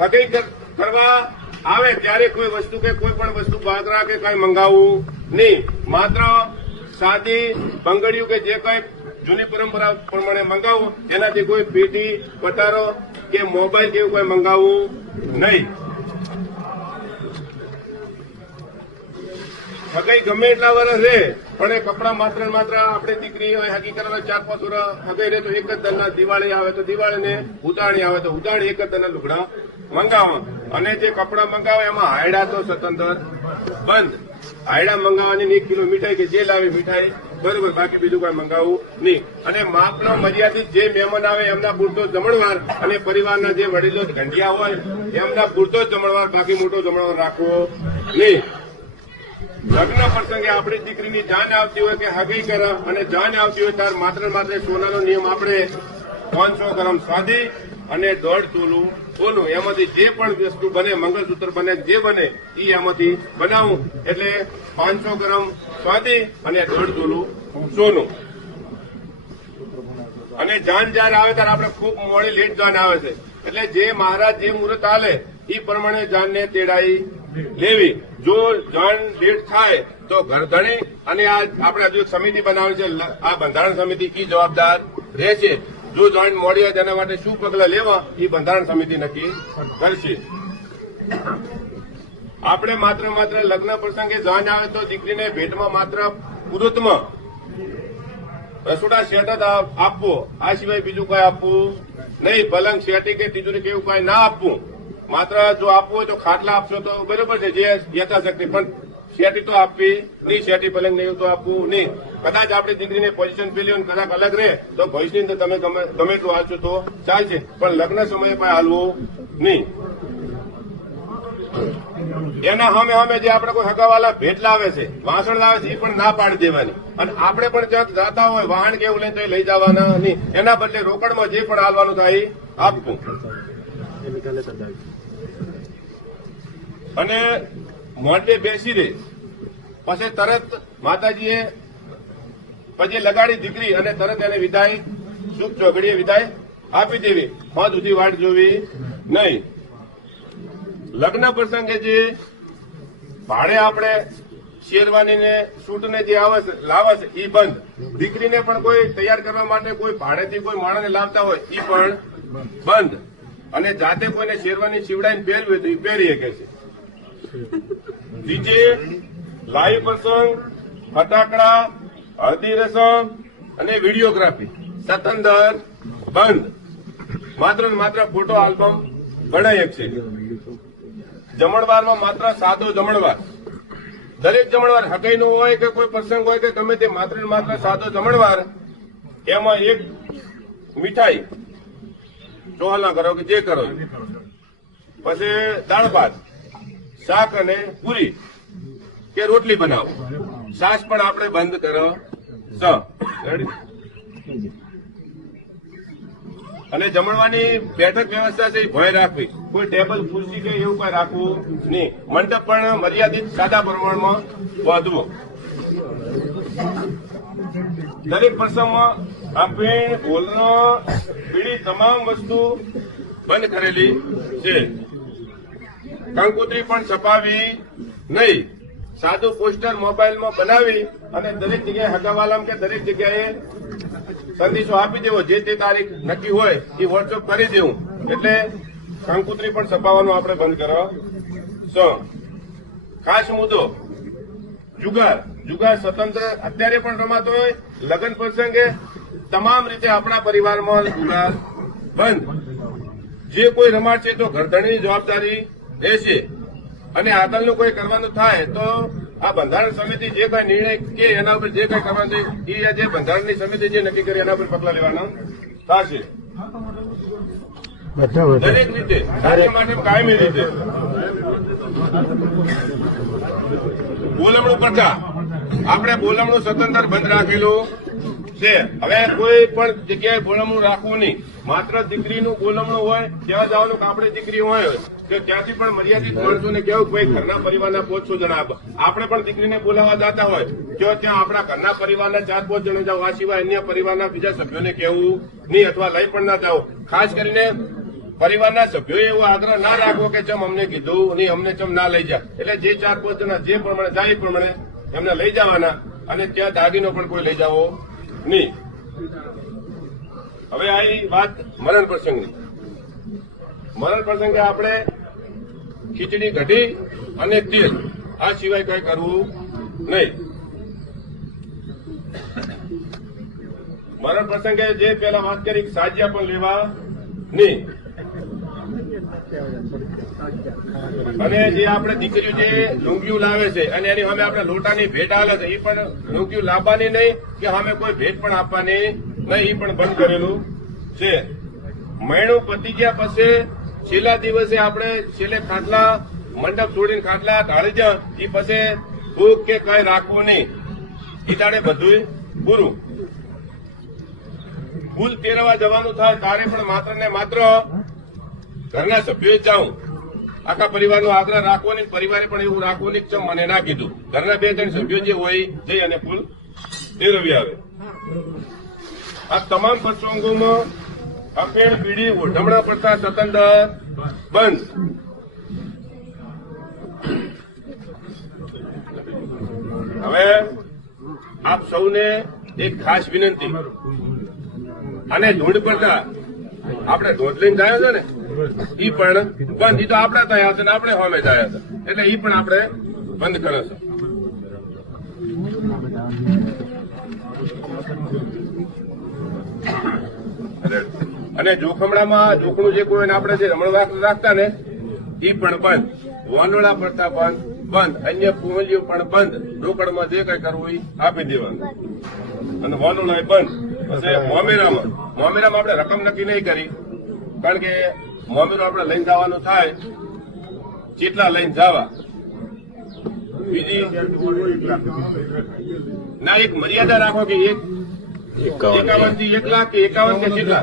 હગઈ કરવા આવે ત્યારે કોઈ વસ્તુ કે કોઈ પણ વસ્તુ બાકરા કે કઈ મંગાવવું નહીં. માત્ર સાદી બંગડીયું કે જે કઈ જૂની પરંપરા પ્રમાણે મંગાવવું, એનાથી કોઈ પેટી પટારો કે મોબાઈલ કે એવું કોઈ મંગાવવું નહીં. હગઈ ગમે એટલા વર્ષ રહે પણ એ કપડા માત્ર ને માત્ર આપણે દીકરી હોય હગી કરવા 4-5 વર્ષ હગઈ રહે તો એક જ દરના દિવાળી આવે તો દિવાળી ને ઉતાણી આવે તો ઉતાણી એક જ દરના લુગડા મંગાવો. અને જે કપડા મંગાવે એમાં હાયડા તો સ્વતંત્ર બંધ. હાયડા મંગાવવાની 1 કિલો મીઠાઈ કે જે લાવી મીઠાઈ બરોબર, બાકી બીજું કોઈ મંગાવવું નહીં. અને માપનો મર્યાદિત જે મહેમાન આવે એમના પૂરતો જમણવાર અને પરિવારના જે વડીલો ઘંટિયા હોય એમના પૂરતો જ જમણવાર, બાકી મોટો જમણવાર રાખવો નહીં. લગ્ન પ્રસંગે આપણી દીકરીની જાન આવતી હોય કે હગઈ કરે અને જાન આવતી હોય ત્યારે માત્ર સોનાનો નિયમ આપણે 500 ગ્રામ સાદી અને 1.5 તોલું સોનું, એમાંથી જે પણ વસ્તુ બને, મંગળસૂત્ર બને, જે બને એ એમાંથી બનાવું. એટલે 500 ગ્રામ સાદી અને 1.5 તોલું સોનું. અને જાન જયારે આવે ત્યારે આપણે ખૂબ મોડી લેટ જાન આવે છે, એટલે જે મહારાજ જે મુહૂર્ત હાલે એ પ્રમાણે જાનને તેડાઈ લેવી. જો જાન લેટ થાય તો ઘરધણી અને આ આપણે હજુ એક સમિતિ બનાવી છે, આ બંધારણ સમિતિ ઈ જવાબદાર રહેશે. જો જાન મોડી હોય તેના માટે શું પગલાં લેવા એ બંધારણ સમિતિ નક્કી કરશે. આપણે માત્ર લગ્ન પ્રસંગે જાન આવે તો દીકરીને ભેટમાં માત્ર પુરુષમાં રસોડા સેટ જ આપવો, આ સિવાય બીજું કઈ આપવું નહીં. પલંગ શેટી કે તિજોરી કે એવું કઈ ના આપવું. માત્ર જો આપવું હોય તો ખાટલા આપશો તો બરોબર છે, જે યથાશક્તિ, પણ શેટી તો આપવી નહીં. શેટી પલંગ નહીં તો આપવું નહીં. કદાચ આપણી દીકરીને પોઝિશન પેલી હોય કદાચ અલગ રહે તો ભવિષ્યની અંદર તમે ગમે એટલું હાલશો તો ચાલશે, પણ લગ્ન સમયે પણ હાલવું નહીં. એના સામે જે આપણે કોઈ હગાવાલા ભેટ લાવે છે, વાસણ લાવે છે, એ પણ ના પાડી દેવાની. અને આપણે પણ જ્યાં જતા હોય વાહન કે એવું લઈને તો લઈ જવાના નહીં. એના બદલે રોકડમાં જે પણ હાલવાનું થાય આપવું. અને મોઢે બેસી રહે પછી તરત માતાજીએ પછી લગાડી દીકરી અને તરત એને વિદાય શુભ ચોઘડીએ વિદાય આપી દેવી. હદ સુધી વાટ જોવી નહીં. લગ્ન પ્રસંગે જે ભાડે આપણે શેરવાની ને સૂટ ને જે લાવે છે એ બંધ. દીકરીને પણ કોઈ તૈયાર કરવા માટે કોઈ ભાડેથી કોઈ માણસને લાવતા હોય એ પણ બંધ. અને જાતે કોઈને શેરવાની સીવડાઈને પહેરવી હોય તો એ પહેરી શકે છે. ડીજે, લાઈવ પ્રસંગ, ફટાકડા, હળદી રસમ અને વિડીયોગ્રાફી સતંદર બંધ. માત્ર ને માત્ર ફોટો આલ્બમ ગણાય છે. જમણવારમાં માત્ર સાદો જમણવાર. દરેક જમણવાર હગાઈનો હોય કે કોઈ પ્રસંગ હોય કે ગમે તે માત્ર ને માત્ર સાદો જમણવાર. એમાં એક મીઠાઈ ચોહલા કરો કે જે કરો, પછી દાળ ભાત, શાક અને પૂરી કે રોટલી બનાવો. છાશ પણ આપણે બંધ કરો. અને જમણવાની બેઠક વ્યવસ્થા છે એ ભય રાખવી. કોઈ ટેબલ ખુરશી કે એવું કઈ રાખવું નહીં. મંડપ પણ મર્યાદિત સાદા પ્રમાણમાં બાંધવો. દરેક પ્રસંગમાં આપણે બોલનો પીડી તમામ વસ્તુ બંધ કરેલી છે. કંકોત્રી પણ છપાવી નહીં. સાદું પોસ્ટર મોબાઈલમાં બનાવી અને દરેક જગ્યાએ હગાવાલામ કે દરેક જગ્યાએ સંદેશો આપી દેવો. જે તે તારીખ નક્કી હોય એ વોટ્સઅપ કરી દેવું. એટલે કંકોત્રી પણ છપાવવાનું આપણે બંધ કરો. ખાસ મુદ્દો જુગાર સ્વતંત્ર અત્યારે પણ રમાતો હોય. લગ્ન પ્રસંગે તમામ રીતે આપણા પરિવારમાં જુગાર બંધ. જે કોઈ રમાડશે તો ઘરધણીની જવાબદારી રહેશે. અને આગળનું કોઈ કરવાનું થાય તો આ બંધારણ સમિતિ જે કઈ નિર્ણય કે એના ઉપર જે કઈ કરવાનું એ જે બંધારણની સમિતિ જે નક્કી કરી એના ઉપર પગલા લેવાના થશે. દરેક રીતે કાર્ય માટે કાયમી રીતે બોલમણું પ્રથા આપણે બોલમણું સ્વતંત્ર બંધ રાખેલું છે. હવે કોઈ પણ જગ્યાએ બોલમણું રાખવું નહીં. માત્ર દીકરીનું બોલમણું હોય ત્યાં જવાનું કે આપણે દીકરી હોય તો ત્યાંથી પણ મર્યાદિત માણસોને કેવું ભાઈ ઘરના પરિવારના 500 જણા આપણે પણ દીકરીને બોલાવવા જતા હોય તો ત્યાં આપણા ઘરના પરિવારના 4-5 જણા જાઓ. આ સિવાય અન્ય પરિવારના બીજા સભ્યોને કહેવું નહીં અથવા લઈ પણ ના જાઓ. ખાસ કરીને પરિવારના સભ્યોએ એવો આગ્રહ ના રાખવો કે ચમ અમને કીધું નહીં, અમને ચમ ના લઈ જા. એટલે જે 4-5 જણા જે પ્રમાણે જાય એ પ્રમાણે એમને લઈ જવાના અને ત્યાં દાગીનો પણ કોઈ લઈ જવો નહીં. હવે આ વાત મરણ પ્રસંગની. મરણ પ્રસંગે આપણે ખીચડી કઢી અને તેલ આ સિવાય કઈ કરવું નહીં. મરણ પ્રસંગે જે પેલા વાત કરી સાજ્યા પણ લેવા નહીં. અને જે આપણે દીકરીઓ જે લુંગીયું લાવે છે અને એની સામે આપણે લોટાની ભેટ આલે છે એ પણ લુંગીયું લાવવાની નહીં કે સામે કોઈ ભેટ પણ આપવાની નહીં, એ પણ બંધ કરેલું છે. મહિનું પતી ગયા પછી છેલ્લા દિવસે આપણે છેલ્લે ખાટલા મંડપ છોડીને ખાટલા ઢાળી જાય એ પછી ભૂખ કે કઈ રાખવું નહીં. એ તારે બધું પૂરું. ફૂલ તેરવા જવાનું થાય તારે પણ માત્ર ને માત્ર ઘરના સભ્યોએ જ જાઉં. આખા પરિવારનો આગ્રહ રાખવો નહીં, પરિવારે પણ એવું રાખવું નહીં કે મને ના કીધું. ઘરના 2-3 સભ્યો જે હોય જઈ અને ફૂલ તેરવી આવે. આ તમામ પ્રસંગોમાં અફેણ બીડી ઓઢમણા પડતા સતંદર બંધ. હવે આપ સૌને એક ખાસ વિનંતી, અને ધૂંઢ પડતા આપણે ધોધ લઈને જાય છે ને ઈ પણ બંધ. ઈ તો આપણા થયા હતા ને આપણે હોમે થયા હતા એટલે ઈ પણ આપણે બંધ કરે છે. અને જોખમડામાં જોખમનું જે કોઈ આપણે જે રમણ રાખતા ને ઈ પણ બંધ. વાનોળા પડતા બંધ. અન્ય કુંવલીઓ પણ બંધ. રોકડમાં જે કઈ કરવું એ આપી દેવાનું. અને વાનોળા બંધ. પછી મોમેરામાં આપણે રકમ નક્કી નહીં કરી, કારણ કે મોમેરો આપણે લઈને જવાનું થાય જેટલા લઈને જવા. બીજી ના એક મર્યાદા રાખો કે 51 થી 1 લાખ કે 51 કે જેટલા